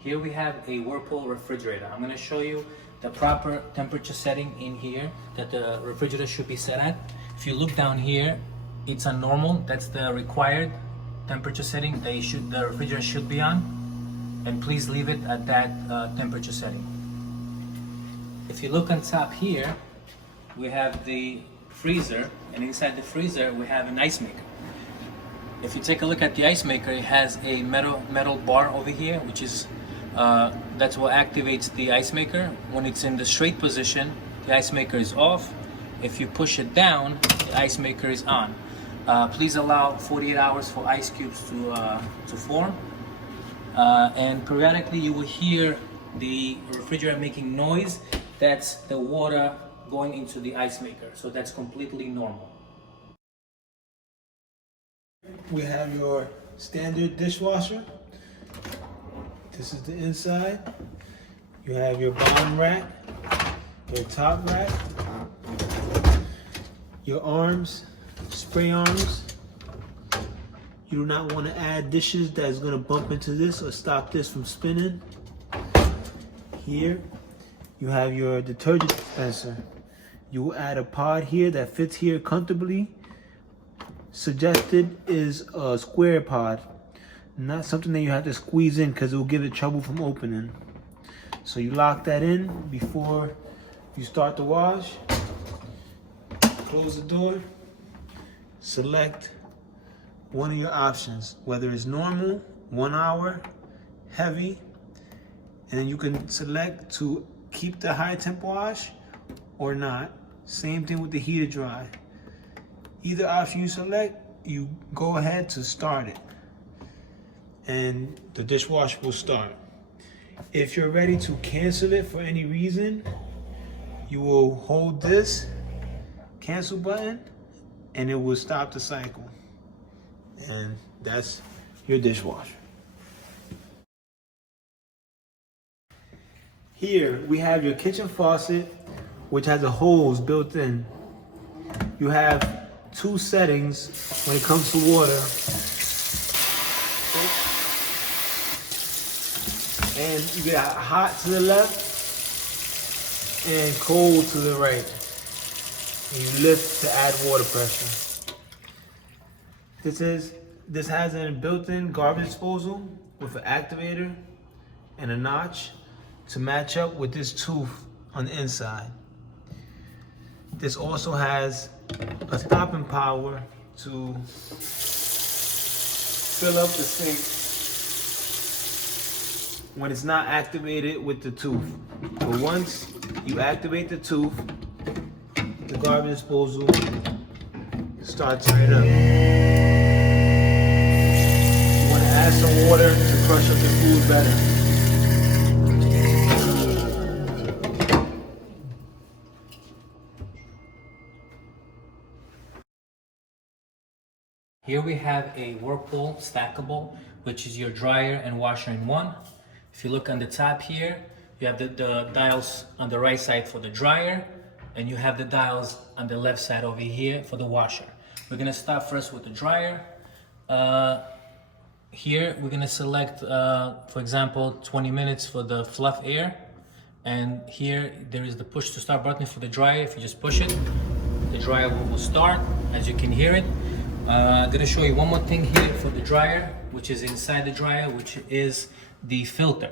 Here we have a Whirlpool refrigerator. I'm going to show you the proper temperature setting in here that the refrigerator should be set at. If you look down here, it's on normal. That's the required temperature setting the refrigerator should be on. And please leave it at that temperature setting. If you look on top here, we have the freezer, and inside the freezer we have an ice maker. If you take a look at the ice maker, it has a metal bar over here, which is that's what activates the ice maker. When it's in the straight position, the ice maker is off. If you push it down, the ice maker is on. Please allow 48 hours for ice cubes to form. And periodically you will hear the refrigerator making noise. That's the water going into the ice maker. So that's completely normal. We have your standard dishwasher. This is the inside. You have your bottom rack, your top rack, your arms, spray arms. You do not want to add dishes that's going to bump into this or stop this from spinning. Here, you have your detergent dispenser. You will add a pod here that fits here comfortably. Suggested is a square pod, not something that you have to squeeze in because it will give it trouble from opening. So you lock that in before you start the wash. Close the door. Select one of your options, whether it's normal, 1 hour, heavy, and then you can select to keep the high temp wash or not. Same thing with the heater dry. Either option you select, you go ahead to start it, and the dishwasher will start. If you're ready to cancel it for any reason, you will hold this cancel button and it will stop the cycle. And that's your dishwasher. Here we have your kitchen faucet, which has a hose built in. You have 2 settings when it comes to water. And you got hot to the left and cold to the right. And you lift to add water pressure. This has a built-in garbage disposal with an activator and a notch to match up with this tooth on the inside. This also has a stopping power to fill up the sink when it's not activated with the tooth. But once you activate the tooth, the garbage disposal starts right up. You want to add some water to crush up the food better. Here we have a Whirlpool stackable, which is your dryer and washer in one. If you look on the top here, you have the dials on the right side for the dryer, and you have the dials on the left side over here for the washer. We're gonna start first with the dryer. Here we're gonna select, for example, 20 minutes for the fluff air. And here there is the push to start button for the dryer. If you just push it, the dryer will start, as you can hear it. I'm gonna show you one more thing here for the dryer, which is inside the dryer, which is the filter.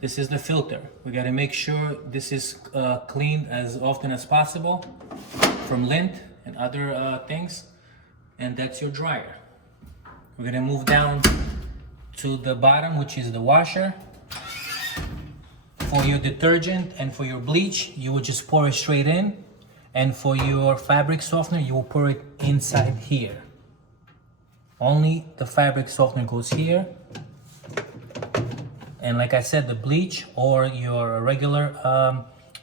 This is the filter. We gotta make sure this is cleaned as often as possible from lint and other things. And that's your dryer. We're gonna move down to the bottom, which is the washer. For your detergent and for your bleach, you will just pour it straight in. And for your fabric softener, you will pour it inside here. Only the fabric softener goes here. And like I said, the bleach or your regular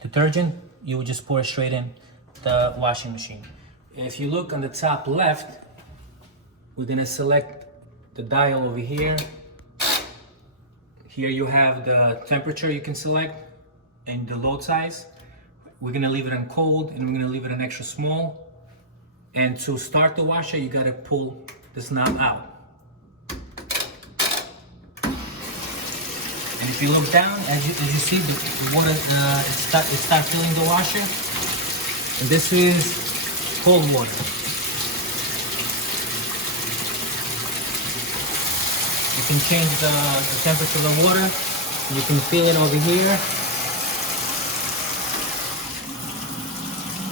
detergent, you will just pour it straight in the washing machine. If you look on the top left, we're gonna select the dial over here. Here you have the temperature you can select and the load size. We're gonna leave it on cold and we're gonna leave it on extra small. And to start the washer, you gotta pull this knob out. And if you look down, as you see, the water it start filling the washer. And this is cold water. You can change the temperature of the water. You can feel it over here.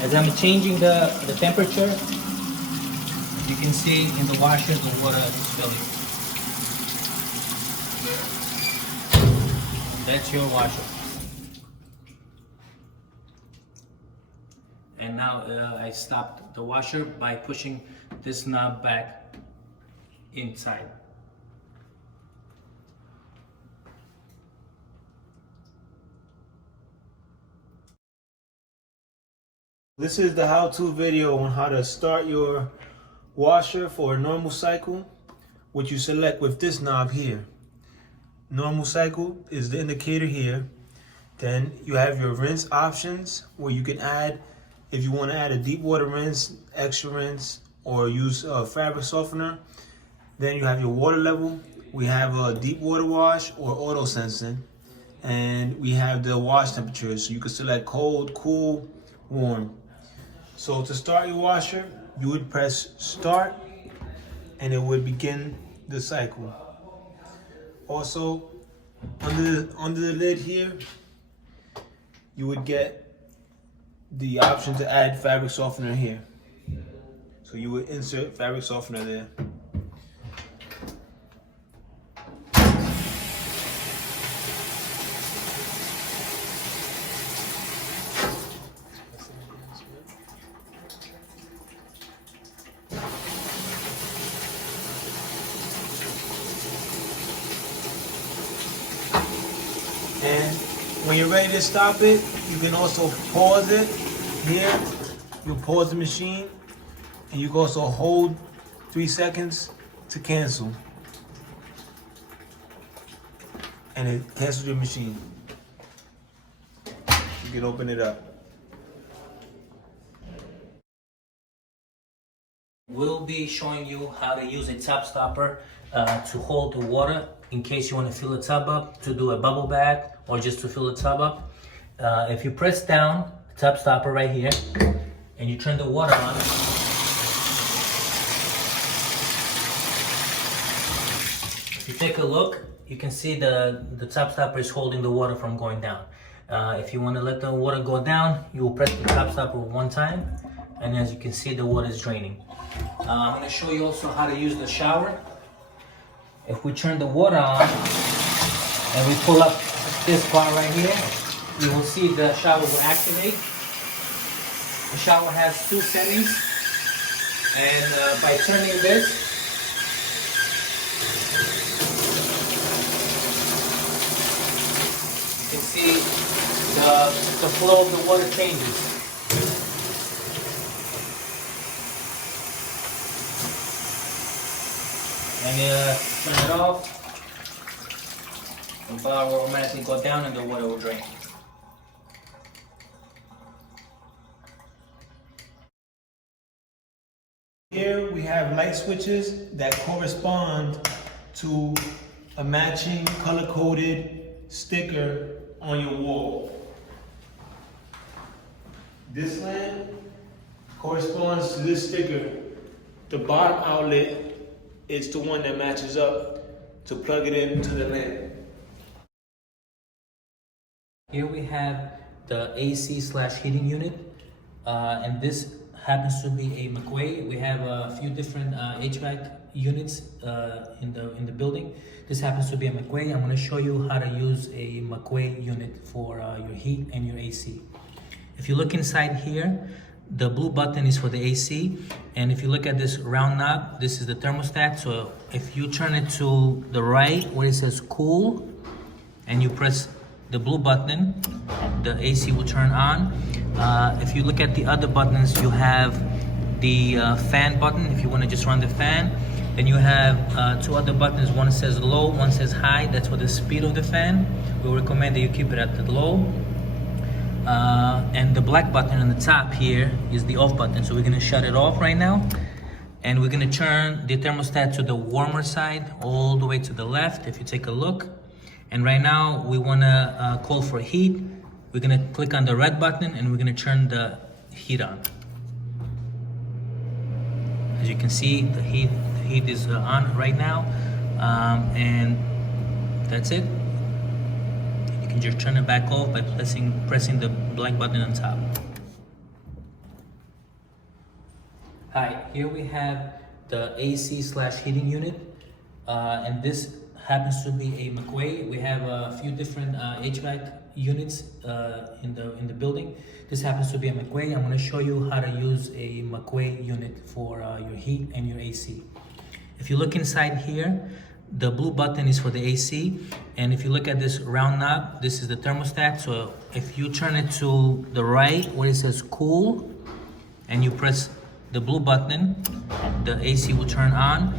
As I'm changing the temperature, you can see in the washer the water is filling. That's your washer. And now I stopped the washer by pushing this knob back inside. This is the how-to video on how to start your washer for a normal cycle, which you select with this knob here. Normal cycle is the indicator here. Then you have your rinse options where you can add, if you want to add a deep water rinse, extra rinse, or use a fabric softener. Then you have your water level. We have a deep water wash or auto sensing. And we have the wash temperature. So you can select cold, cool, warm. So to start your washer, you would press start and it would begin the cycle. Also, under the lid here, you would get the option to add fabric softener here. So you would insert fabric softener there. And when you're ready to stop it, you can also pause it here. You pause the machine, and you can also hold 3 seconds to cancel. And it cancels your machine. You can open it up. We'll be showing you how to use a tub stopper to hold the water in case you want to fill the tub up, to do a bubble bath, or just to fill the tub up. If you press down the tub stopper right here and you turn the water on, if you take a look, you can see the tub stopper is holding the water from going down. If you want to let the water go down, you will press the tub stopper one time, and as you can see, the water is draining. I'm going to show you also how to use the shower. If we turn the water on and we pull up this part right here, you will see the shower will activate. The shower has 2 settings, and by turning this, you can see the flow of the water changes. And turn it off, the bar will automatically go down and the water will drain. Here we have light switches that correspond to a matching color-coded sticker on your wall. This lamp corresponds to this sticker. The bottom outlet is the one that matches up to plug it into the lamp. Here we have the AC/heating unit, and this happens to be a McQuay. We have a few different HVAC units in the building. This happens to be a McQuay. I'm going to show you how to use a McQuay unit for your heat and your AC. If you look inside here, the blue button is for the AC, and if you look at this round knob, this is the thermostat. So if you turn it to the right where it says cool and you press the blue button, the AC will turn on. If you look at the other buttons, you have the fan button if you want to just run the fan. Then you have 2 other buttons. One says low, one says high. That's for the speed of the fan. We recommend that you keep it at the low. And the black button on the top here is the off button. So we're going to shut it off right now. And we're going to turn the thermostat to the warmer side all the way to the left if you take a look. And right now we want to call for heat. We're going to click on the red button and we're going to turn the heat on. As you can see, the heat is on right now, and that's it. You can just turn it back off by pressing the black button on top. Hi, here we have the AC/heating unit, and this happens to be a McQuay. We have a few different HVAC units in the building. This happens to be a McQuay. I'm going to show you how to use a McQuay unit for your heat and your AC. If you look inside here, the blue button is for the AC, and if you look at this round knob, this is the thermostat. So if you turn it to the right where it says cool and you press the blue button, the AC will turn on.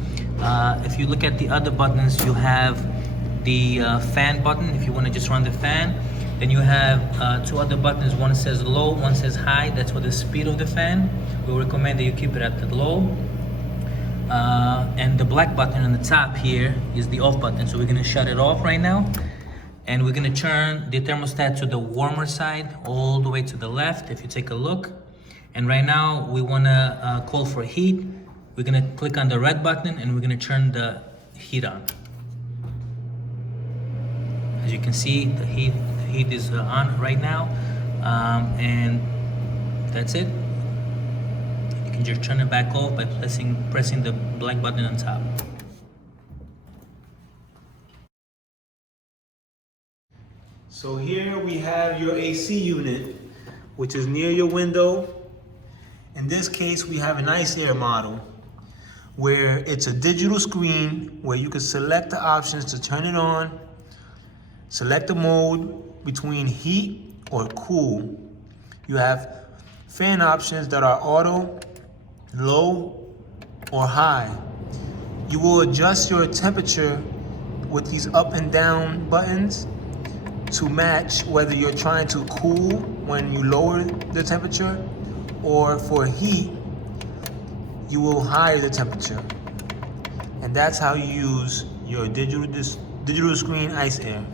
If you look at the other buttons, you have the fan button if you want to just run the fan. Then you have two other buttons. One says low, one says high. That's for the speed of the fan. We recommend that you keep it at the low. And the black button on the top here is the off button. So we're going to shut it off right now. And we're going to turn the thermostat to the warmer side all the way to the left if you take a look. And right now we want to call for heat. We're going to click on the red button and we're going to turn the heat on. As you can see, the heat is on right now, and that's it. You can just turn it back off by pressing the black button on top. So here we have your AC unit, which is near your window. In this case, we have an ice air model where it's a digital screen where you can select the options to turn it on, select the mode between heat or cool. You have fan options that are auto, low, or high. You will adjust your temperature with these up and down buttons to match whether you're trying to cool when you lower the temperature, or for heat, you will higher the temperature. And that's how you use your digital screen ice air.